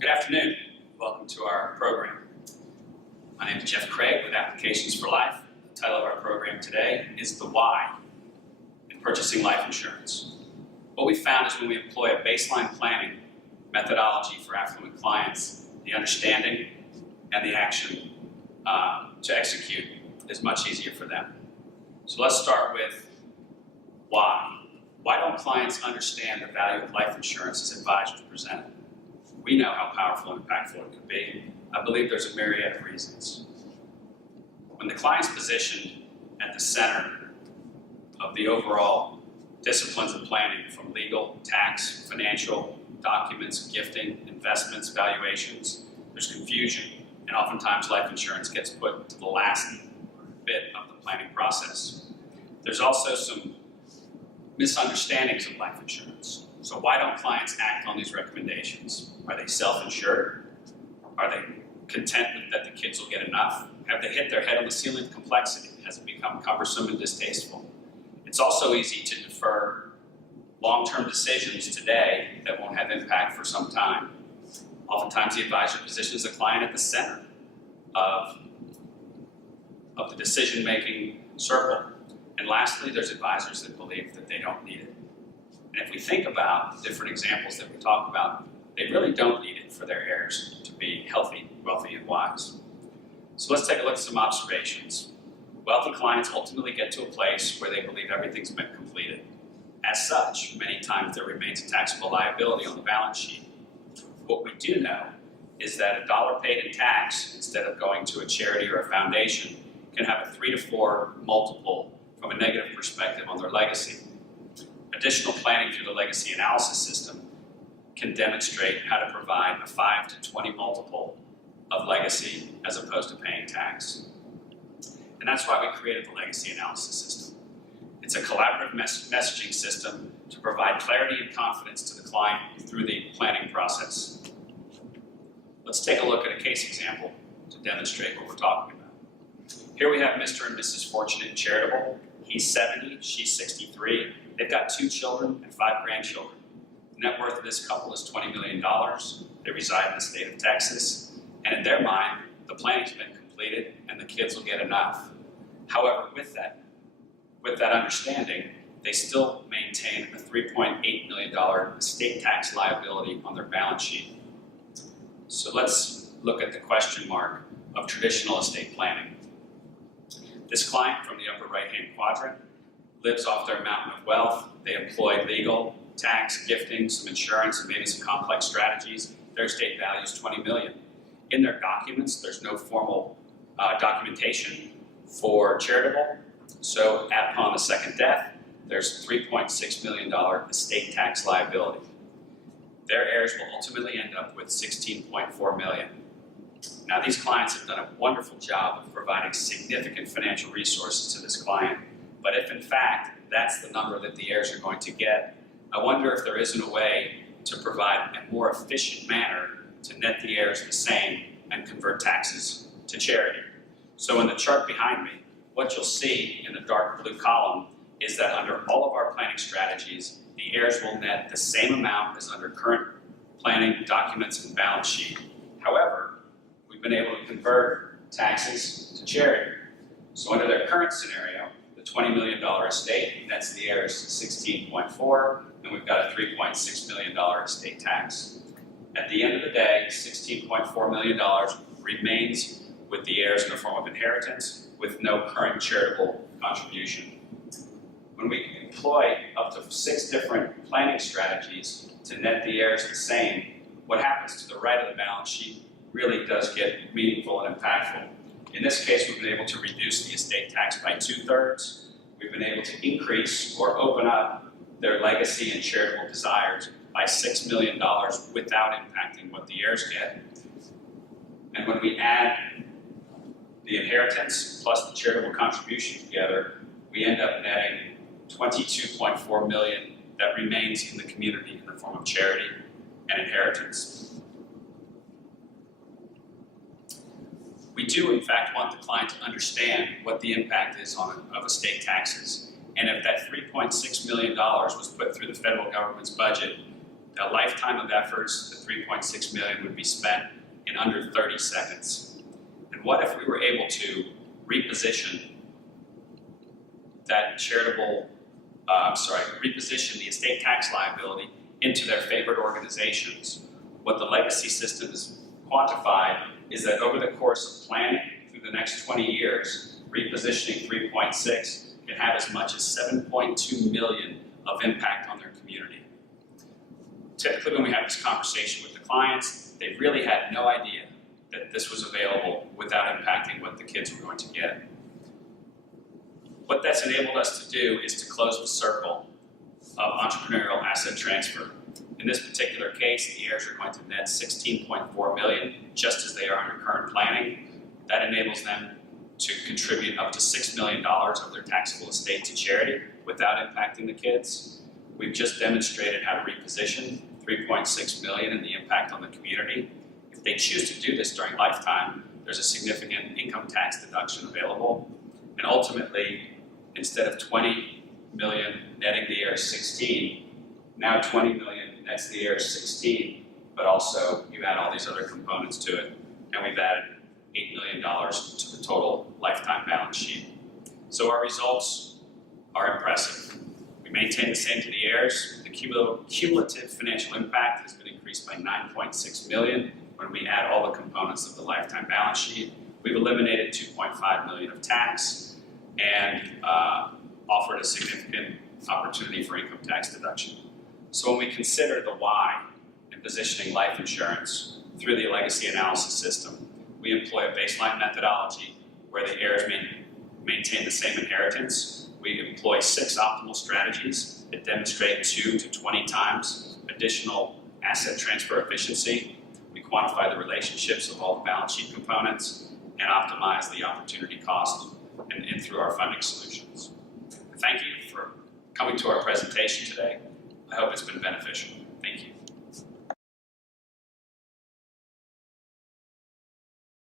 Good afternoon. Welcome to our program. My name is Jeff Craig with Applications for Life. The title of our program today is The Why in Purchasing Life Insurance. What we found is when we employ a baseline planning methodology for affluent clients, the understanding and the action to execute is much easier for them. So let's start with why. Why don't clients understand the value of life insurance as advisors present it? We know how powerful and impactful it could be. I believe there's a myriad of reasons. When the client's positioned at the center of the overall disciplines of planning, from legal, tax, financial, documents, gifting, investments, valuations, there's confusion, and oftentimes life insurance gets put to the last bit of the planning process. There's also some misunderstandings of life insurance. So why don't clients act on these recommendations? Are they self-insured? Are they content that the kids will get enough? Have they hit their head on the ceiling of complexity? Has it become cumbersome and distasteful? It's also easy to defer long-term decisions today that won't have impact for some time. Oftentimes the advisor positions the client at the center of the decision-making circle. And lastly, there's advisors that believe that they don't need it. And if we think about the different examples that we talk about, they really don't need it for their heirs to be healthy, wealthy, and wise. So let's take a look at some observations. Wealthy clients ultimately get to a place where they believe everything's been completed. As such, many times there remains a taxable liability on the balance sheet. What we do know is that a dollar paid in tax, instead of going to a charity or a foundation, can have a 3 to 4 multiple from a negative perspective on their legacy. Additional planning through the legacy analysis system can demonstrate how to provide a 5 to 20 multiple of legacy as opposed to paying tax. And that's why we created the legacy analysis system. It's a collaborative messaging system to provide clarity and confidence to the client through the planning process. Let's take a look at a case example to demonstrate what we're talking about. Here we have Mr. and Mrs. Fortunate and Charitable. He's 70, she's 63. They've got 2 children and 5 grandchildren. The net worth of this couple is $20 million. They reside in the state of Texas. And in their mind, the planning's been completed and the kids will get enough. However, with that understanding, they still maintain a $3.8 million estate tax liability on their balance sheet. So let's look at the question mark of traditional estate planning. This client from the upper right-hand quadrant lives off their mountain of wealth. They employ legal, tax, gifting, some insurance, and maybe some complex strategies. Their estate value is $20 million. In their documents, there's no formal documentation for charitable. So upon the second death, there's $3.6 million estate tax liability. Their heirs will ultimately end up with $16.4 million. Now, these clients have done a wonderful job of providing significant financial resources to this client. But if, in fact, that's the number that the heirs are going to get, I wonder if there isn't a way to provide a more efficient manner to net the heirs the same and convert taxes to charity. So in the chart behind me, what you'll see in the dark blue column is that under all of our planning strategies, the heirs will net the same amount as under current planning documents and balance sheet. However, we've been able to convert taxes to charity. So under their current scenario, the $20 million estate nets the heirs 16.4, and we've got a $3.6 million estate tax. At the end of the day, $16.4 million remains with the heirs in the form of inheritance with no current charitable contribution. When we employ up to 6 different planning strategies to net the heirs the same, what happens to the right of the balance sheet really does get meaningful and impactful. In this case, we've been able to reduce the estate tax by 2/3. We've been able to increase or open up their legacy and charitable desires by $6 million without impacting what the heirs get. And when we add the inheritance plus the charitable contribution together, we end up netting $22.4 million that remains in the community in the form of charity and inheritance. We do, in fact, want the client to understand what the impact is of estate taxes. And if that $3.6 million was put through the federal government's budget, A lifetime of efforts, the $3.6 million would be spent in under 30 seconds. And what if we were able to reposition that reposition the estate tax liability into their favorite organizations? What the legacy system has quantified is that over the course of planning through the next 20 years, repositioning 3.6 can have as much as 7.2 million of impact on their community. Typically when we have this conversation with the clients, they really had no idea that this was available without impacting what the kids were going to get. What that's enabled us to do is to close the circle of entrepreneurial asset transfer. In this particular case, the heirs are going to net $16.4 million, just as they are under current planning. That enables them to contribute up to $6 million of their taxable estate to charity without impacting the kids. We've just demonstrated how to reposition $3.6 million and the impact on the community. If they choose to do this during lifetime, there's a significant income tax deduction available. And ultimately, instead of 20 million netting the heirs 16, now 20 million nets the heirs 16, but also you add all these other components to it, and we've added $8 million to the total lifetime balance sheet. So our results are impressive. We maintain the same to the heirs. The cumulative financial impact has been increased by $9.6 million when we add all the components of the lifetime balance sheet. We've eliminated $2.5 million of tax and offered a significant opportunity for income tax deduction. So when we consider the why in positioning life insurance through the legacy analysis system, we employ a baseline methodology where the heirs maintain the same inheritance. We employ 6 optimal strategies that demonstrate 2 to 20 times additional asset transfer efficiency. We quantify the relationships of all the balance sheet components and optimize the opportunity cost and through our funding solutions. Thank you for coming to our presentation today. I hope it's been beneficial. Thank you.